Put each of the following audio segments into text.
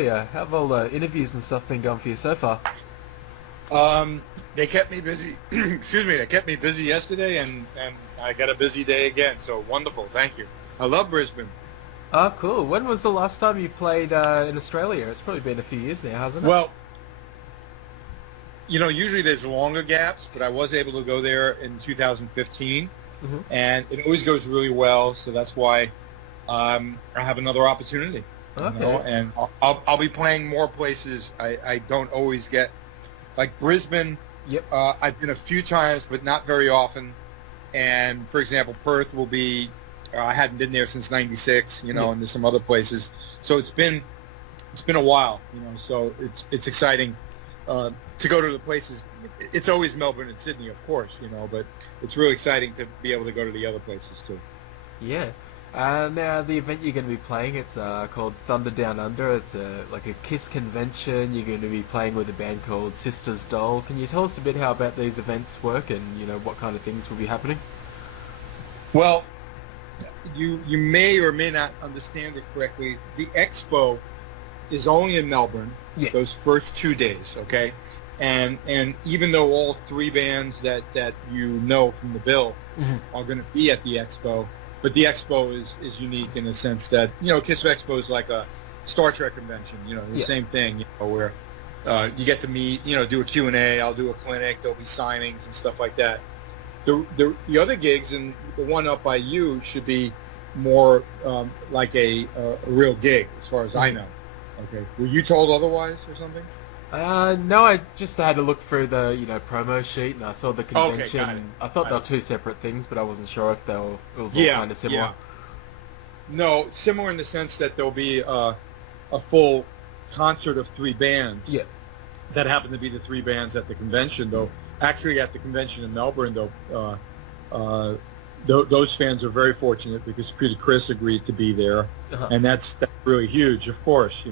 Australia. How have all the interviews and stuff been going for you so far? They kept me busy. Excuse me. They kept me busy yesterday, and I got a busy day again. So wonderful. Thank you. I love Brisbane. Oh, cool. When was the last time you played in Australia? It's probably been a few years now, hasn't it? Well, usually there's longer gaps, but I was able to go there in 2015, and it always goes really well. So that's why I have another opportunity. Okay. And I'll be playing more places. I don't always get like Brisbane. Yep. I've been a few times, but not very often. And for example, Perth will be. I hadn't been there since '96, and there's some other places. So it's been a while, So it's exciting to go to the places. It's always Melbourne and Sydney, of course, but it's really exciting to be able to go to the other places too. Yeah. Now the event you're going to be playing, it's called Thunder Down Under. It's like a KISS convention. You're going to be playing with a band called Sisters Doll. Can you tell us a bit how about these events work and what kind of things will be happening? Well, you may or may not understand it correctly. The expo is only in Melbourne those first 2 days, okay? And even though all three bands that from the bill are going to be at the expo, but the expo is unique in the sense that, KISS Expo is like a Star Trek convention, the same thing, where you get to meet, do a Q&A, I'll do a clinic, there'll be signings and stuff like that. The other gigs and the one up by you should be more like a real gig, as far as I know. Okay. Were you told otherwise or something? No, I just had to look through the promo sheet and I saw the convention. Okay, got it. I thought they were two separate things, but I wasn't sure if it was all kind of similar. Yeah. No, similar in the sense that there'll be a full concert of three bands. Yeah. That happen to be the three bands at the convention, though. Actually, at the convention in Melbourne, though, those fans are very fortunate because Peter Criss agreed to be there, and that's really huge, of course,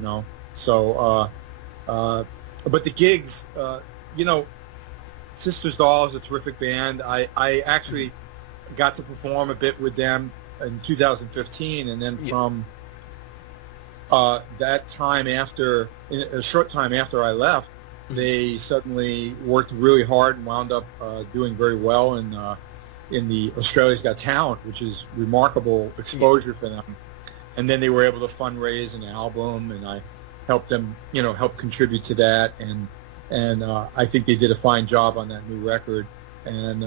So, but the gigs, Sisters Doll is a terrific band. I actually got to perform a bit with them in 2015, and then from that time after, a short time after I left, they suddenly worked really hard and wound up doing very well in the Australia's Got Talent, which is remarkable exposure for them. And then they were able to fundraise an album, and I helped them, help contribute to that. And I think they did a fine job on that new record. And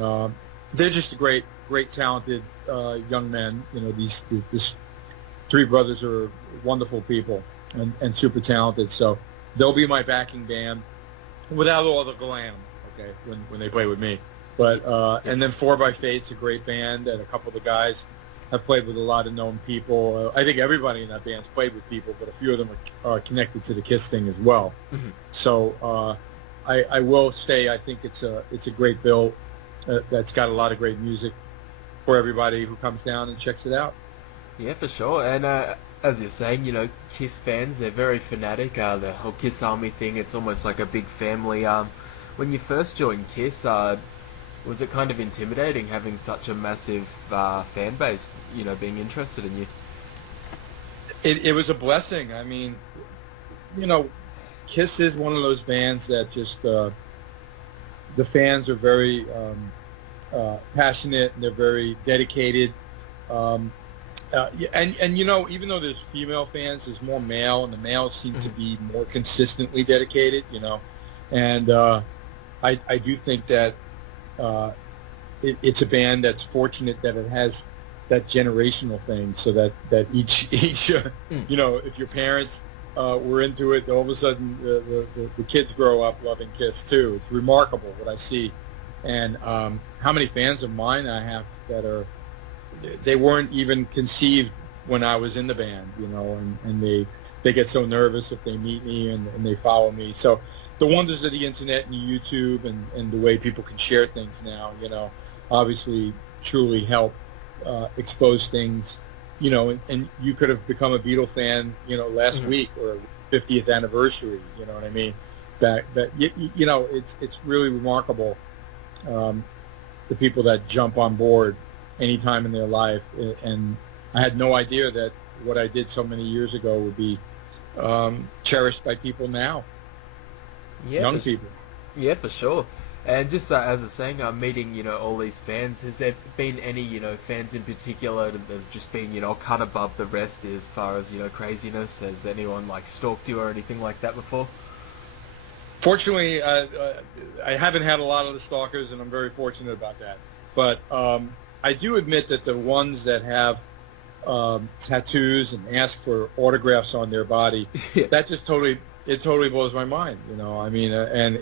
they're just a great, talented young men. These three brothers are wonderful people and super talented. So they'll be my backing band. Without all the glam, okay, when they play with me. But and then Four by Fate's a great band, and a couple of the guys have played with a lot of known people. I think everybody in that band's played with people, but a few of them are connected to the KISS thing as well. So I will say I think it's a great bill that's got a lot of great music for everybody who comes down and checks it out. Yeah, for sure. And as you're saying, KISS fans, they're very fanatic. The whole KISS Army thing, it's almost like a big family. When you first joined KISS, was it kind of intimidating having such a massive fan base, being interested in you? It was a blessing. I mean, KISS is one of those bands that just, the fans are very passionate and they're very dedicated. And even though there's female fans, there's more male, and the males seem to be more consistently dedicated, And I do think that it's a band that's fortunate that it has that generational thing, so that each if your parents were into it, all of a sudden the kids grow up loving KISS too. It's remarkable what I see, and how many fans of mine I have that they weren't even conceived when I was in the band, and they get so nervous if they meet me and they follow me. So the wonders of the internet and YouTube and the way people can share things now, obviously truly help expose things, and you could have become a Beatle fan, last week or 50th anniversary, you know what I mean? That it's really remarkable, the people that jump on board any time in their life, and I had no idea that what I did so many years ago would be cherished by people now, Yeah, young people. yeah, for sure. And just as I was saying, meeting all these fans. Has there been any fans in particular that have just been cut above the rest as far as craziness? Has anyone like stalked you or anything like that before? Fortunately, I haven't had a lot of the stalkers, and I'm very fortunate about that. But I do admit that the ones that have tattoos and ask for autographs on their body, Yeah, that just totally blows my mind. I mean, and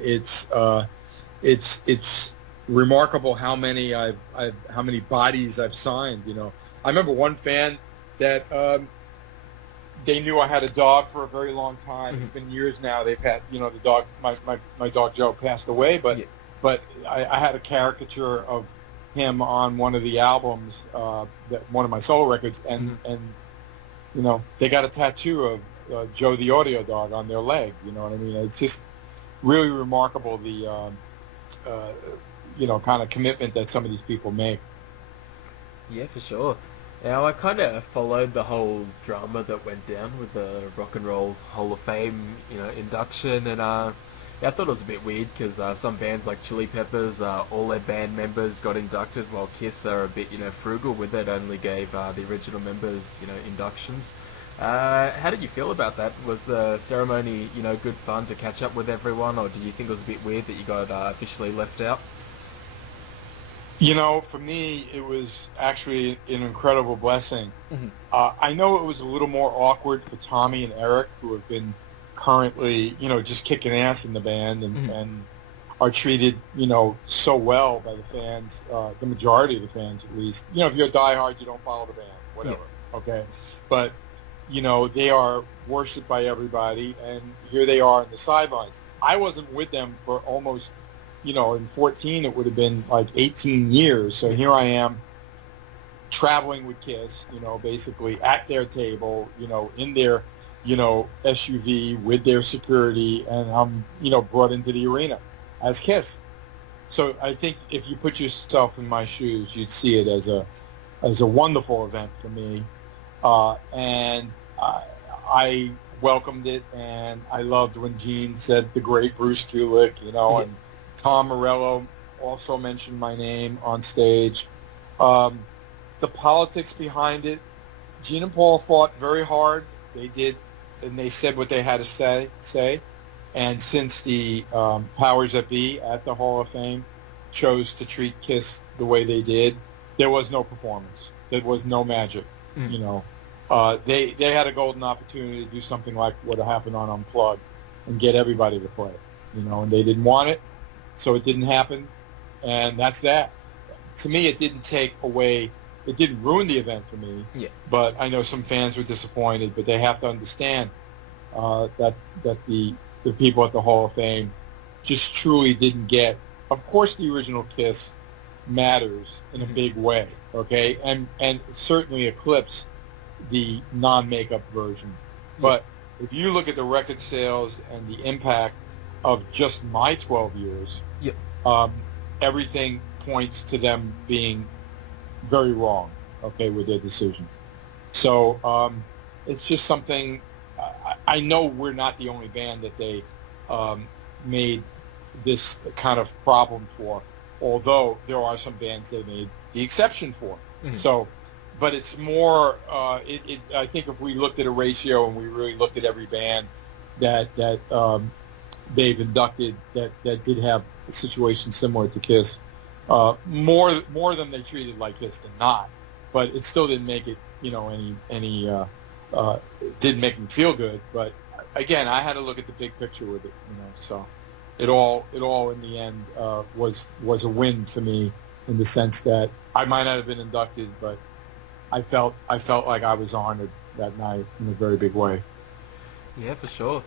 it's remarkable how many how many bodies I've signed. I remember one fan that they knew I had a dog for a very long time. mhm, It's been years now. They've had, the dog, my dog Joe passed away, yeah, but I had a caricature of him on one of the albums, one of my solo records, mhm. and they got a tattoo of Joe the audio dog on their leg. You know what I mean? It's just really remarkable the uh, kind of commitment that some of these people make. Yeah, for sure. Now, I kind of followed the whole drama that went down with the Rock and Roll Hall of Fame, induction, and yeah, I thought it was a bit weird because some bands like Chili Peppers, all their band members got inducted, while Kiss are a bit, frugal with it, only gave the original members, inductions. How did you feel about that? Was the ceremony, good fun to catch up with everyone, or did you think it was a bit weird that you got officially left out? For me, it was actually an incredible blessing. Hmm. I know it was a little more awkward for Tommy and Eric, who have been currently, just kicking ass in the band Hmm. and are treated, so well by the fans, the majority of the fans at least. If you're a diehard, you don't follow the band, Yeah. whatever, okay? But, they are worshipped by everybody, and here they are on the sidelines. I wasn't with them for almost, in 14, it would have been like 18 years. So here I am traveling with Kiss, basically at their table, in their, SUV with their security, and I'm, brought into the arena as Kiss. So I think if you put yourself in my shoes, you'd see it as a wonderful event for me, and I welcomed it, and I loved when Gene said the great Bruce Kulick, Yeah. and Tom Morello also mentioned my name on stage. Um, the politics behind it, Gene and Paul fought very hard. They did, and they said what they had to say. And since the powers that be at the Hall of Fame chose to treat Kiss the way they did, there was no performance. There was no magic. Mm. You know, they had a golden opportunity to do something like what happened on Unplugged and get everybody to play. And they didn't want it, so it didn't happen, and that's that. To me, it didn't take away. It didn't ruin the event for me, Yeah. but I know some fans were disappointed. But they have to understand that the people at the Hall of Fame just truly didn't get. Of course, the original Kiss matters in a Mhm. big way, okay, and certainly eclipsed the non-makeup version. Yeah. But if you look at the record sales and the impact of just my 12 years, Yeah. um, everything points to them being very wrong, okay, with their decision. So it's just something. I know we're not the only band that they made this kind of problem for, although there are some bands they made the exception for. Mhm. So, but it's more. I think if we looked at a ratio and we really looked at every band that they've inducted that did have a situation similar to Kiss, more than they treated like Kiss than not. But it still didn't make it, any it didn't make me feel good. But again, I had to look at the big picture with it, So it all in the end was a win for me in the sense that I might not have been inducted, but I felt like I was honored that night in a very big way. Yeah, for sure.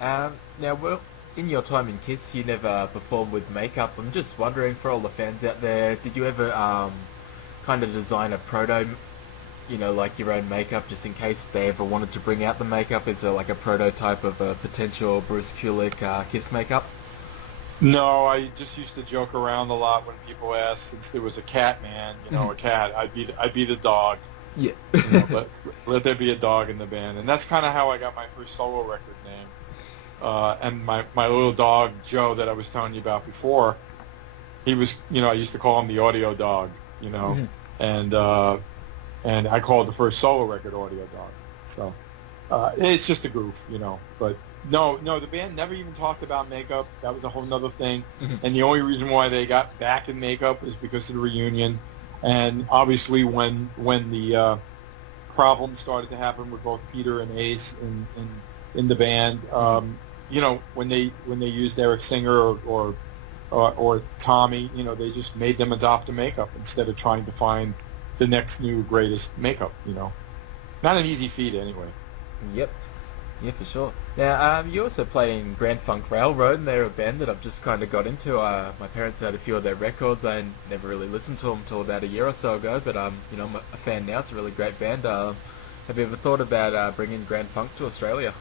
Now, well, in your time in Kiss, you never performed with makeup. I'm just wondering, for all the fans out there, did you ever kind of design a proto, like your own makeup, just in case they ever wanted to bring out the makeup? Is there like a prototype of a potential Bruce Kulick Kiss makeup? No, I just used to joke around a lot when people asked, since there was a cat man, Mhm. a cat, I'd be the dog. Yeah. You know, let there be a dog in the band, and that's kind of how I got my first solo record name. And my little dog Joe that I was telling you about before, he was, you know, I used to call him the audio dog, you know, Mhm. and and I called the first solo record audio dog. So it's just a goof, you know. But no, the band never even talked about makeup. That was a whole nother thing. Mhm. And the only reason why they got back in makeup is because of the reunion. And obviously, when the problems started to happen with both Peter and Ace in the band, Mhm. you know, when they used Eric Singer or Tommy, you know, they just made them adopt a makeup instead of trying to find the next new greatest makeup. You know, not an easy feat anyway. Yep. Yeah, for sure. Now, you also play in Grand Funk Railroad, and they're a band that I've just kind of got into. My parents had a few of their records. I never really listened to them until about a year or so ago, but you know, I'm a fan now. It's a really great band. Have you ever thought about bringing Grand Funk to Australia?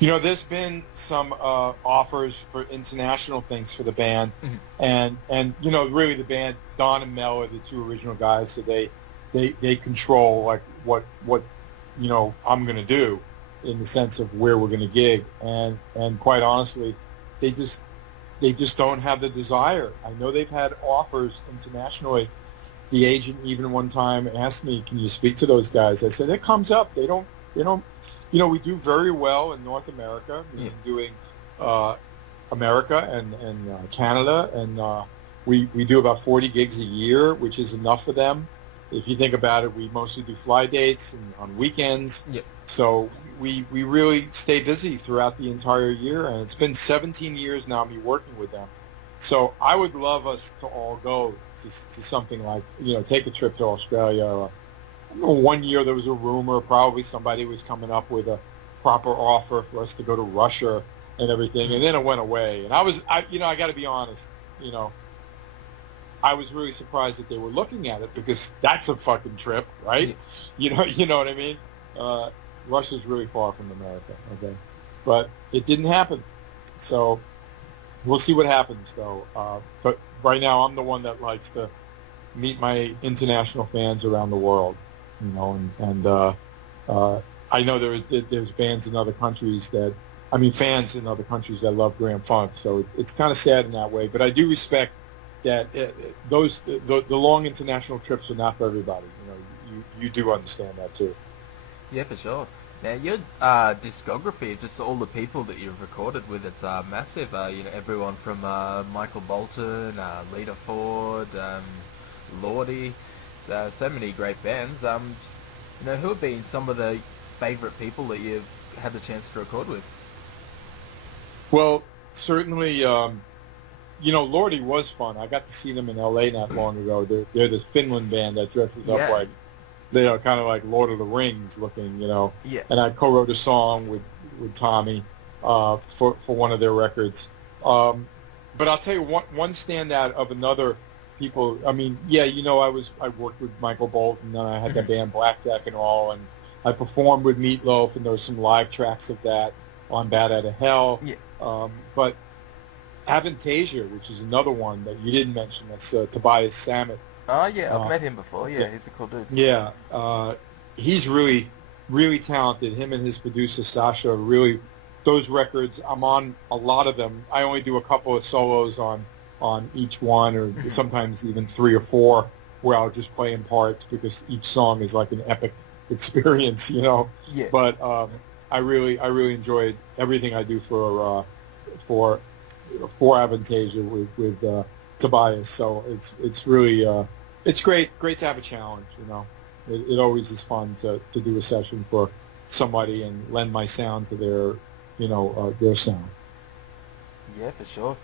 You know, there's been some offers for international things for the band, Mhm. and you know, really the band, Don and Mel are the two original guys, so they control like what you know I'm going to do in the sense of where we're going to gig, and quite honestly, they just they just don't have the desire. I know they've had offers internationally. The agent even one time asked me, "Can you speak to those guys?" I said, "It comes up. They don't. You know, we do very well in North America, Yeah. meaning doing uh, America and Canada, and we do about 40 gigs a year, which is enough for them. If you think about it, we mostly do fly dates and on weekends, Yep. so we really stay busy throughout the entire year, and it's been 17 years now me working with them. So I would love us to all go to something like, you know, take a trip to Australia. I remember one year there was a rumor, probably somebody was coming up with a proper offer for us to go to Russia and everything, and Mhm. then it went away. And you know, I got to be honest, you know, I was really surprised that they were looking at it because that's a fucking trip, right? Yeah. You know what I mean? Uh, Russia's really far from America, okay, but it didn't happen. So we'll see what happens, though. But right now, I'm the one that likes to meet my international fans around the world, you know, and uh, I know there's bands in other countries that, I mean, fans in other countries that love Grand Funk, so it's kind of sad in that way. But I do respect that the long international trips are not for everybody. You know, you do understand that too. Yeah, for sure. Now, your discography, just all the people that you've recorded with, it's massive. You know, everyone from Michael Bolton, Lita Ford, Lordy, so many great bands. You know, who have been some of the favourite people that you've had the chance to record with? Well, certainly, you know, Lordy was fun. I got to see them in L.A. not long ago. They're this Finland band that dresses up Yeah, like, they are kind of like Lord of the Rings looking, you know. yeah. And I co-wrote a song with Tommy for one of their records. Um, but I'll tell you one standout of another people. I mean, yeah, you know, I worked with Michael Bolton, and I had the Mhm. band Blackjack and all, and I performed with Meatloaf, and there was some live tracks of that on Bad Out of Hell. Yeah. But Avantasia, which is another one that you didn't mention, that's Tobias Sammet. Oh, yeah, I've Uh, met him before. yeah, Yeah, he's a cool dude. yeah, he's really talented. Him and his producer Sasha are really, those records. I'm on a lot of them. I only do a couple of solos on each one, or Mhm. sometimes even three or four, where I'll just play in parts because each song is like an epic experience, you know. Yeah. But I really enjoyed everything I do for for Avantasia with Tobias. So it's really it's great to have a challenge. You know, it always is fun to do a session for somebody and lend my sound to their their sound. Yeah, for sure.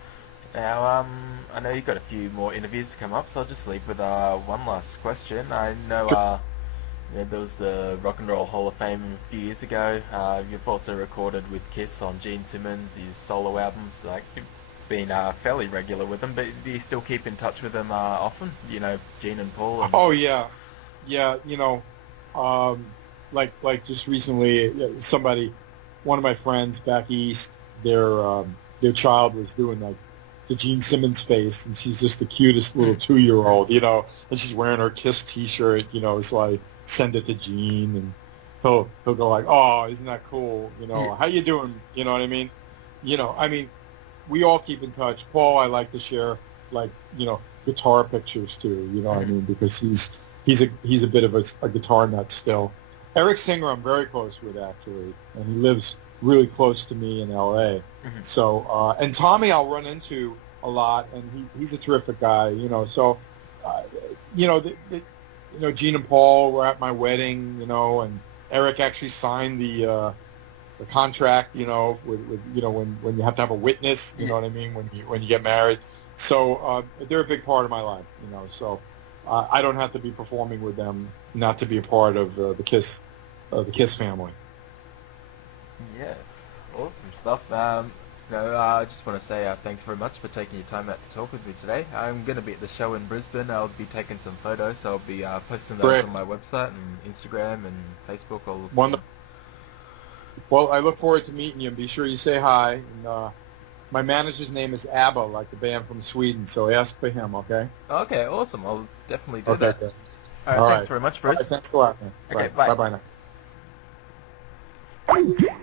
Now, I know you've got a few more interviews to come up, so I'll just leave with one last question. I know, Sure. yeah, there was the Rock and Roll Hall of Fame a few years ago. You've also recorded with Kiss on Gene Simmons, his solo albums. Like, you've been fairly regular with them, but do you still keep in touch with them often? You know, Gene and Paul and... Oh yeah, yeah. You know, um, like just recently, somebody, one of my friends back east, their child was doing like the Gene Simmons face, and she's just the cutest little 2-year-old, you know, and she's wearing her Kiss T-shirt, you know. It's like send it to Gene, and he'll go like, "Oh, isn't that cool? Yeah. How you doing? You know what I mean? I mean, we all keep in touch. Paul, I like to share like guitar pictures too. You know what I mean? Because he's a bit of a guitar nut still. Eric Singer, I'm very close with actually, and he lives really close to me in L.A. So and Tommy, I'll run into a lot, and he's a terrific guy. So uh, you know, Gene and Paul were at my wedding. And Eric actually signed the contract, with when you have to have a witness, you know what I mean, when you get married. So they're a big part of my life, So I don't have to be performing with them not to be a part of the Kiss family. Yeah, awesome stuff. I just want to say thanks very much for taking your time out to talk with me today. I'm going to be at the show in Brisbane. I'll be taking some photos, so I'll be posting those Great. on my website and Instagram and Facebook. Wonderful. Well, I look forward to meeting you, and be sure you say hi. And my manager's name is ABBA, like the band from Sweden, so ask for him, okay? Okay, awesome. I'll definitely do Okay, that. good. All right, thanks very much, Bruce. All right, thanks a lot, man. Okay, Bye. bye. Bye-bye now.